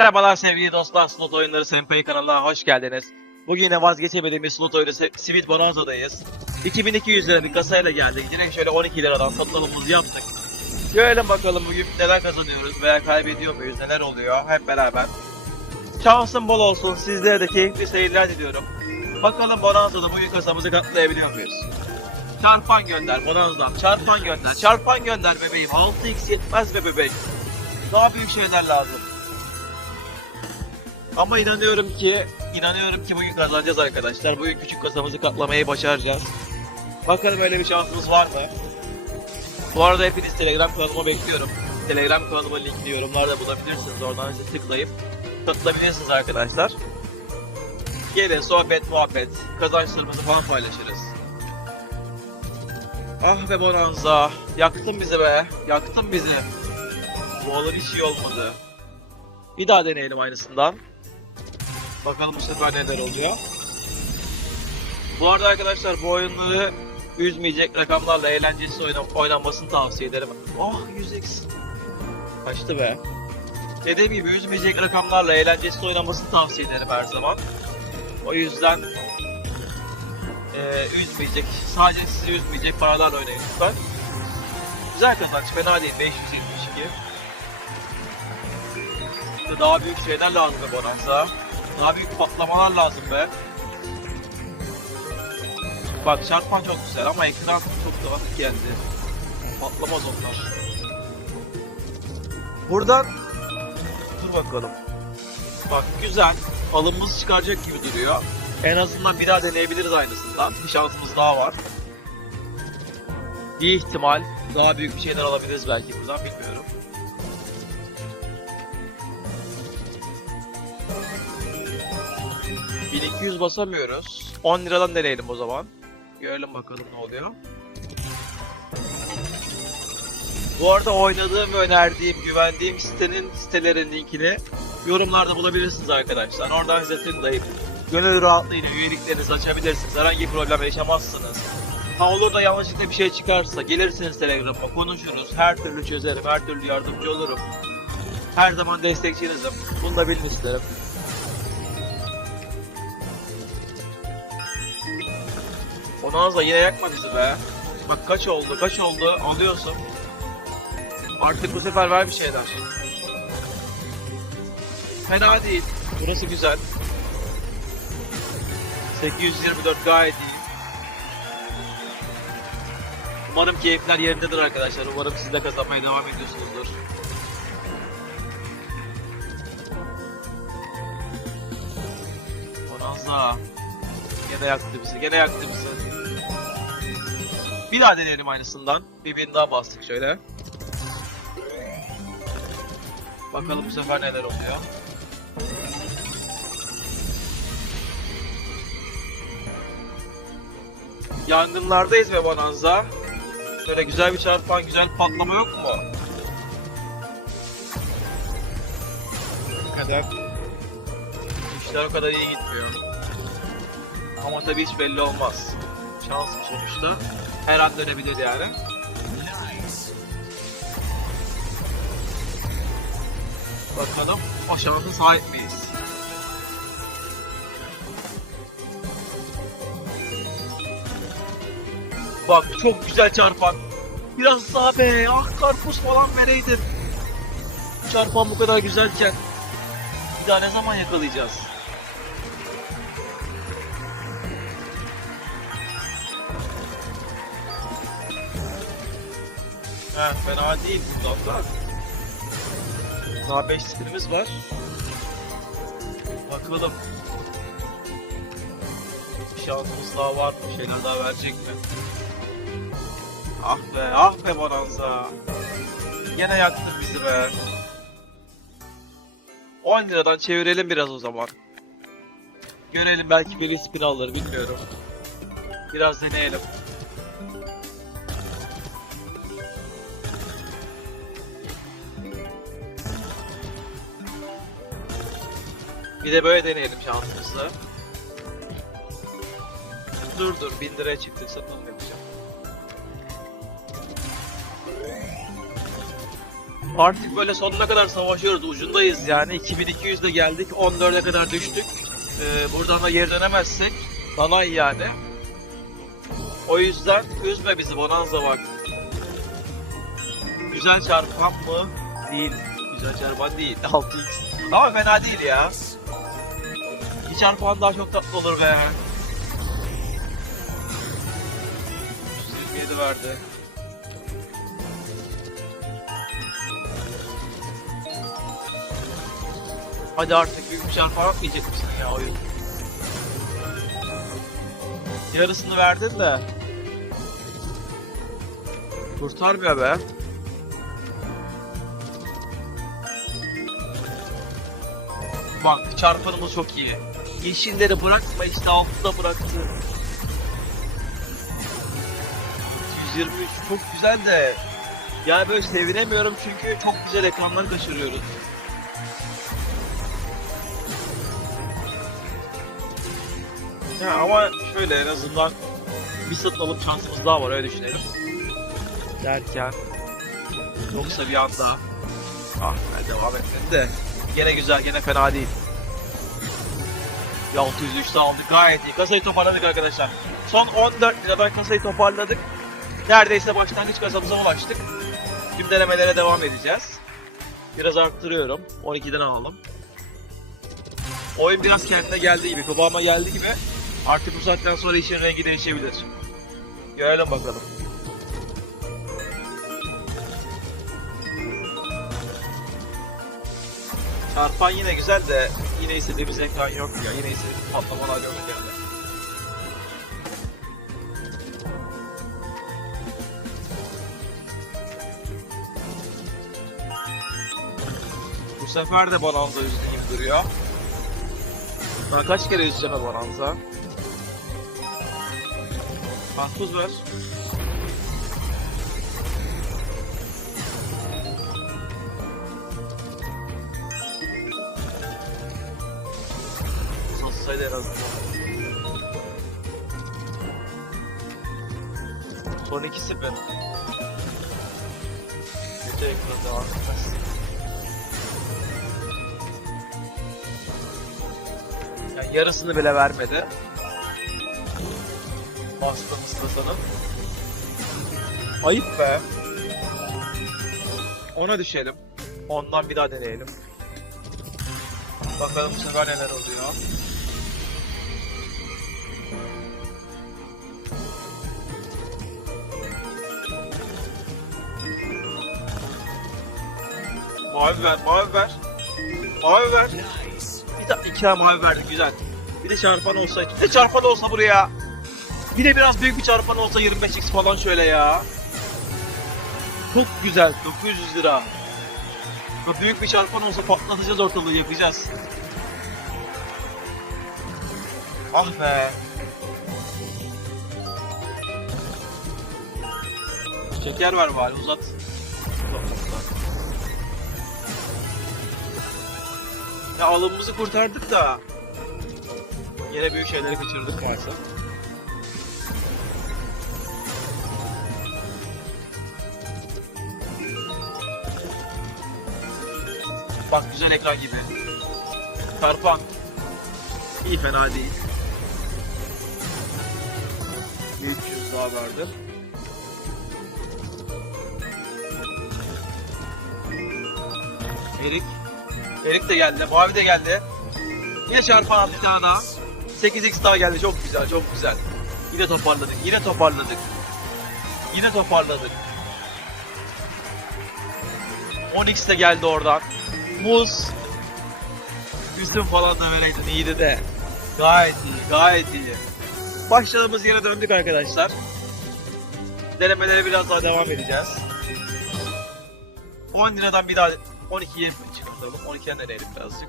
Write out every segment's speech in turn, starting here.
Merhabalar sevgili dostlar, Slot Oyunları Senpai kanalına hoş geldiniz. Bugün yine vazgeçemediğimiz slot oyunu Sweet Bonanza'dayız. 2200 lira bir kasayla geldik. Direkt şöyle 12 liradan satılımımızı yaptık. Görelim bakalım bugün neler kazanıyoruz veya kaybediyor muyuz, neler oluyor hep beraber. Şansın bol olsun, sizlere de keyifli seyirler diliyorum. Bakalım Bonanza'da bugün kasamızı katlayabiliyor muyuz? Çarpan gönder Bonanza, çarpan gönder, çarpan gönder bebeğim. 6x yetmez be bebek. Daha büyük şeyler lazım. Ama inanıyorum ki, inanıyorum ki bugün kazanacağız arkadaşlar. Bugün küçük kasamızı katlamayı başaracağız. Bakalım öyle bir şansımız var mı? Bu arada hepiniz Telegram kanalıma bekliyorum. Telegram kanalıma linkini yorumlarda bulabilirsiniz. Oradan size tıklayıp katılabilirsiniz arkadaşlar. Gelin sohbet, muhabbet, kazançlarımızı falan paylaşırız. Ah be Bonanza, yaktın bizi be, yaktın bizi. Bu olur hiç iyi olmadı. Bir daha deneyelim aynısından. Bakalım bu sefer neler oluyor. Bu arada arkadaşlar bu oyunları üzmeyecek rakamlarla eğlencesi oyna oynanmasını tavsiye ederim. Oh 100x. Kaçtı be. Dediğim gibi üzmeyecek rakamlarla eğlencesi oynamasını tavsiye ederim her zaman. O yüzden eee üzmeyecek, sadece sizi üzmeyecek paralarla oynayın lütfen. Güzel kazanç, fena değil. 572. İşte daha büyük şeyler lazım Bonanza. Daha büyük patlamalar lazım be. Bak çarpman çok güzel ama ekran çok dağınık geldi. Patlamaz onlar. Buradan dur bakalım. Bak güzel. Alımımız çıkaracak gibi duruyor. En azından bir daha deneyebiliriz aynısından. Bir şansımız daha var. Bir ihtimal daha büyük bir şeyler alabiliriz belki buradan bilmiyorum. ...1200 basamıyoruz. 10 liradan deneyelim o zaman. Görelim bakalım ne oluyor. Bu arada oynadığım önerdiğim, güvendiğim sitenin sitelerin linkini yorumlarda bulabilirsiniz arkadaşlar. Oradan size tıklayıp gönül rahatlığıyla üyeliklerinizi açabilirsiniz. Herhangi bir problem yaşamazsınız. Ha olur da yanlışlıkla bir şey çıkarsa gelirsiniz Telegram'a konuşuruz. Her türlü çözerim, her türlü yardımcı olurum. Her zaman destekçinizim. Bunu da bilin isterim. Bonanza yine yakma bizi be. Bak kaç oldu, kaç oldu alıyorsun. Artık bu sefer ver bir şeyler. Fena değil. Burası güzel. 824 gayet iyi. Umarım keyifler yerindedir arkadaşlar. Umarım siz de kazanmaya devam ediyorsunuzdur. Bonanza. Gene yaktı bizi, gene yaktı bizi. Bir daha deneyelim aynısından. Bir bin daha bastık şöyle. Bakalım bu sefer neler oluyor. Yangınlardayız be Bonanza. Şöyle güzel bir çarpan, güzel bir patlama yok mu? Kadar. İşler o kadar iyi gitmiyor. Ama tabii hiç belli olmaz. Şans sonuçta. Her an dönebilir yani. Bakalım o şansa sahip miyiz? Bak çok güzel çarpan. Biraz daha be. Ah karpuz falan vereydin. Çarpan bu kadar güzelken. Bir daha ne zaman yakalayacağız? He fena değil bundan da. Daha 5 spinimiz var. Bakalım. Bir şansımız daha var mı? Şeyler daha verecek mi? Ah be, ah be Bonanza. Gene yaktın bizi be. 10 liradan çevirelim biraz o zaman. Görelim belki bir spin alır bilmiyorum. Biraz deneyelim. Bir de böyle deneyelim şansımızı. Dur dur 1000 liraya çıktık satın yapacağım. Artık böyle sonuna kadar savaşıyoruz. Ucundayız yani. 2200'de geldik. 14'e kadar düştük. Ee, buradan da geri dönemezsek nanay yani. O yüzden üzme bizi Bonanza bak. Güzel çarpan mı? Değil. Güzel çarpan değil. 6x. Ama fena değil ya. Bir çarpan daha çok tatlı olur be. 127 verdi. Hadi artık büyük bir çarpan atmayacak mısın ya oyun? Yarısını verdin de. Kurtarmıyor be. Bak çarpanımız çok iyi. Yeşilleri bırakma işte altta bıraktı. 123 çok güzel de yani böyle sevinemiyorum çünkü çok güzel ekranları kaçırıyoruz. Ya ama şöyle en azından bir satın alıp şansımız daha var öyle düşünelim. Derken yoksa bir anda ah devam ettim de gene güzel gene fena değil. Ya 603 aldık gayet iyi. Kasayı toparladık arkadaşlar. Son 14 liradan kasayı toparladık. Neredeyse başlangıç kasamıza ulaştık. Şimdi denemelere devam edeceğiz. Biraz arttırıyorum. 12'den alalım. Oyun biraz kendine geldiği gibi, kıvama geldiği gibi artık bu saatten sonra işin rengi değişebilir. Görelim bakalım. Çarpan yine güzel de yine istediğimiz ekran yok ya. Yine istediğimiz patlamalar yok yani. Bu sefer de Bonanza yüzünü duruyor. Ben kaç kere yüzeceğim Bonanza? Karpuz ver. Son ikisi mi? Kötü ekran devam etmez. Yani yarısını bile vermedi. Bastım ıslatanın. Ayıp be. Ona düşelim. Ondan bir daha deneyelim. Bakalım bu sefer neler oluyor. Mavi ver, mavi ver. Mavi ver. Bir tane iki tane mavi verdik güzel. Bir de çarpan olsa, bir de çarpan olsa buraya. Bir de biraz büyük bir çarpan olsa 25x falan şöyle ya. Çok güzel, 900 lira. Büyük bir çarpan olsa patlatacağız ortalığı yapacağız. Ah be. Şeker ver bari uzat. Ya alımımızı kurtardık da yine büyük şeyleri kaçırdık maalesef. Bak güzel ekran gibi. Çarpan. İyi fena değil. 300 daha verdim. Erik. Erik de geldi. Mavi de geldi. Yine çarpan bir tane daha. 8x daha geldi. Çok güzel, çok güzel. Yine toparladık, yine toparladık. Yine toparladık. 10x de geldi oradan. Muz. Üstün falan da vereydin iyiydi de. Gayet iyi, gayet iyi. Başladığımız yere döndük arkadaşlar. Denemelere biraz daha devam edeceğiz. 10 liradan bir daha 12'ye çıkartalım. 12'ye deneyelim birazcık.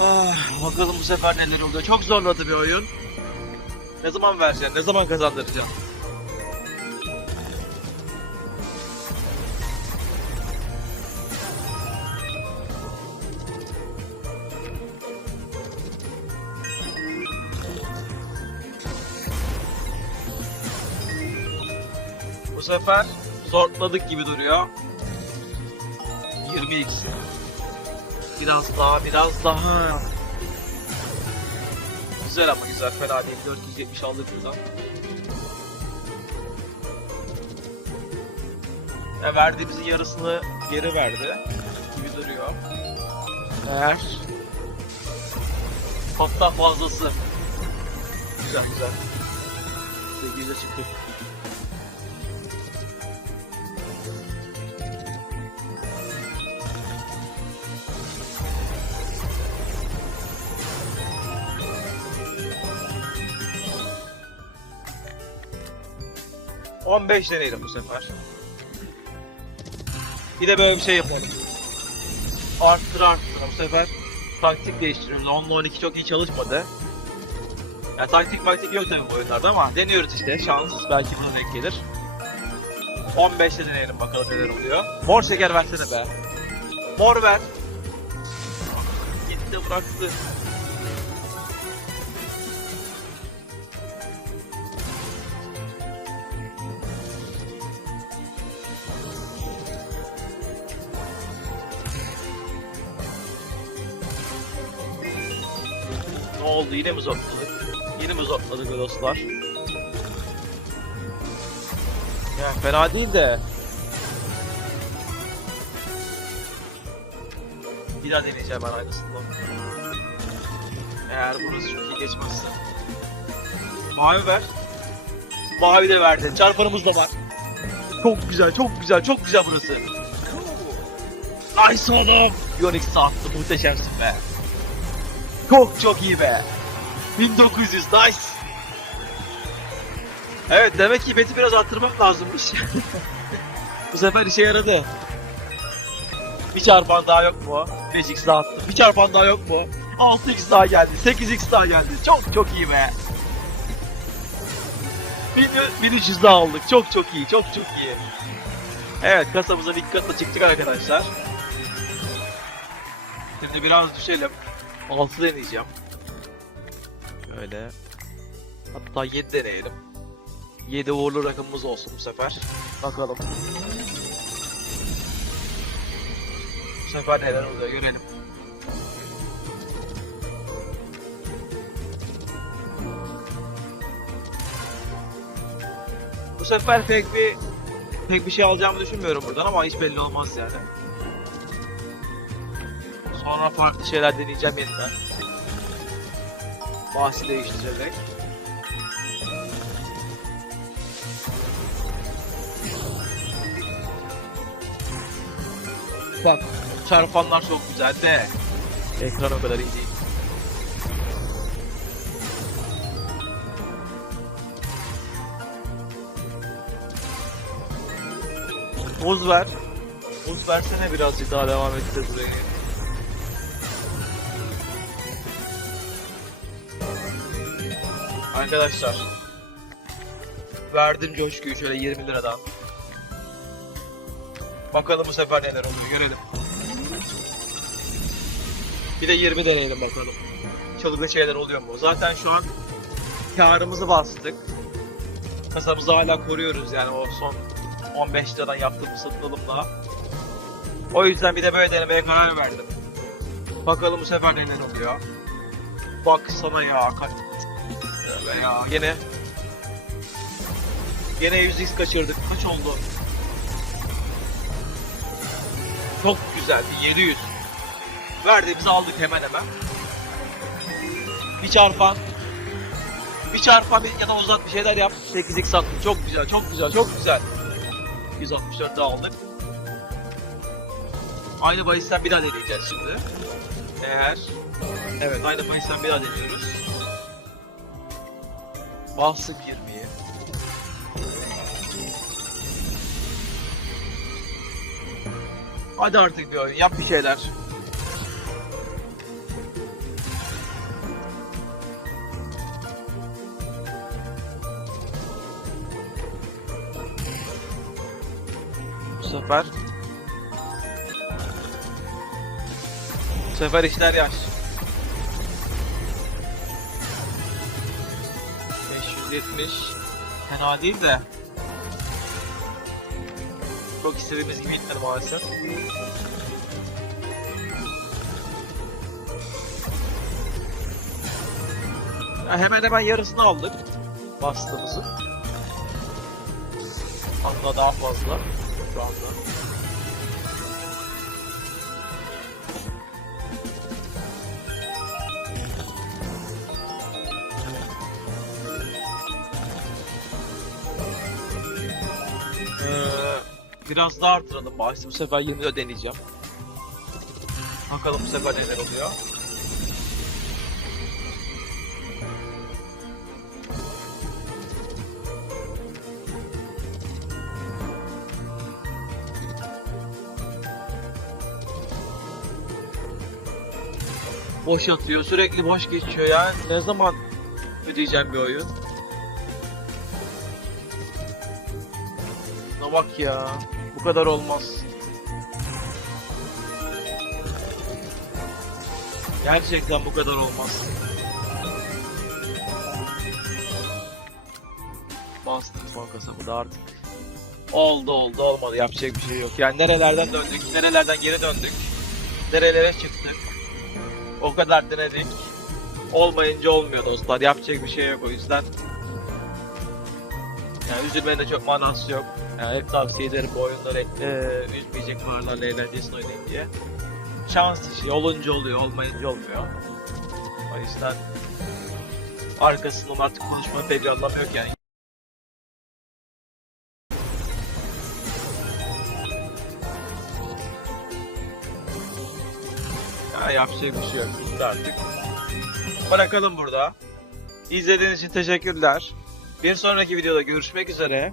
Ah, bakalım bu sefer neler oluyor. Çok zorladı bir oyun. Ne zaman vereceksin? Ne zaman kazandıracaksın? Bu sefer Sortladık gibi duruyor. 20x. Biraz daha, biraz daha. Güzel ama güzel, fena değil. 470 aldık buradan. Ya verdiğimizin yarısını geri verdi gibi duruyor. Eğer hatta fazlası. Güzel güzel. 8'e çıktık. On beş deneyelim bu sefer. Bir de böyle bir şey yapalım. Arttır arttır bu sefer taktik değiştiriyoruz. 10 ile 12 çok iyi çalışmadı. Ya taktik maktik yok tabii bu oyunlarda ama deniyoruz işte. Şans belki buna denk gelir. 15'te deneyelim bakalım neler oluyor. Mor şeker versene be. Mor ver. Gitti bıraktı. Ne oldu yine mi zorladık? Yine mi zorladık be dostlar? Ya fena değil de. Bir daha deneyeceğim ben aynısından. Eğer burası çok iyi geçmezse. Mavi ver. Mavi de verdi. Çarpanımız da var. Çok güzel, çok güzel, çok güzel burası. Nice oğlum. Yonix attı, muhteşemsin be. Çok çok iyi be. 1900 nice. Evet demek ki beti biraz arttırmak lazımmış. Bu sefer işe yaradı. Bir çarpan daha yok mu? 5x daha attım. Bir çarpan daha yok mu? 6x daha geldi. 8x daha geldi. Çok çok iyi be. 1000 1300 daha aldık. Çok çok iyi. Çok çok iyi. Evet kasamızın ilk katına çıktık arkadaşlar. Şimdi biraz düşelim. 6 deneyeceğim. Öyle. Hatta 7 deneyelim. 7 uğurlu rakamımız olsun bu sefer. Bakalım. Bu sefer neler oluyor görelim. Bu sefer pek bir pek bir şey alacağımı düşünmüyorum buradan ama hiç belli olmaz yani. Sonra farklı şeyler deneyeceğim yeniden. Bahsi değiştirerek. Bak çarpanlar çok güzel de ekran o kadar iyi değil. Muz ver. Muz versene birazcık daha devam edeceğiz buraya. Arkadaşlar. Verdim coşkuyu şöyle 20 liradan Bakalım bu sefer neler oluyor görelim. Bir de 20 deneyelim bakalım. Çılgın şeyler oluyor mu? Zaten şu an Karımızı bastık. Kasamızı hala koruyoruz yani o son 15 liradan yaptığımız satılımla. O yüzden bir de böyle denemeye karar verdim. Bakalım bu sefer neler oluyor? Bak sana ya Tövbe ya gene Gene 100x kaçırdık. Kaç oldu? Çok güzel bir 700. Verdiğimizi aldık hemen hemen. Bir çarpan. Bir çarpan ya da uzat bir şeyler yap. 8x attım. Çok güzel, çok güzel, çok güzel. 164 daha aldık. Aynı bahisten bir daha deneyeceğiz şimdi. Eğer Evet aynı bahisten bir daha deniyoruz. Bastık 20'yi. Hadi artık bir yap bir şeyler. Bu sefer Bu sefer işler yaş. 570 fena değil de Çok istediğimiz gibi gitmedi maalesef. Ya hemen hemen yarısını aldık. Bastığımızın. Hatta daha fazla şu anda. Biraz daha artıralım bahsi. Bu sefer 20'de deneyeceğim. Bakalım bu sefer neler oluyor. Boş atıyor, sürekli boş geçiyor ya. Ne zaman ödeyeceğim bir oyun? Buna bak ya. Kadar olmaz. Gerçekten bu kadar olmaz. Bastım son kasabı da artık. Oldu oldu olmadı yapacak bir şey yok. Yani nerelerden döndük, nerelerden geri döndük. Nerelere çıktık. O kadar denedik. Olmayınca olmuyor dostlar. Yapacak bir şey yok o yüzden. Yani üzülmenin de çok manası yok. Yani hep tavsiye ederim bu oyunları eee üzmeyecek varlarla eğlencesini oynayın diye. Şans işi olunca oluyor, olmayınca olmuyor. O yüzden arkasından artık konuşmanın pek bir anlamı yok yani. Ya yapacak bir şey yok. Bitti artık. Bırakalım burada. İzlediğiniz için teşekkürler. Bir sonraki videoda görüşmek üzere.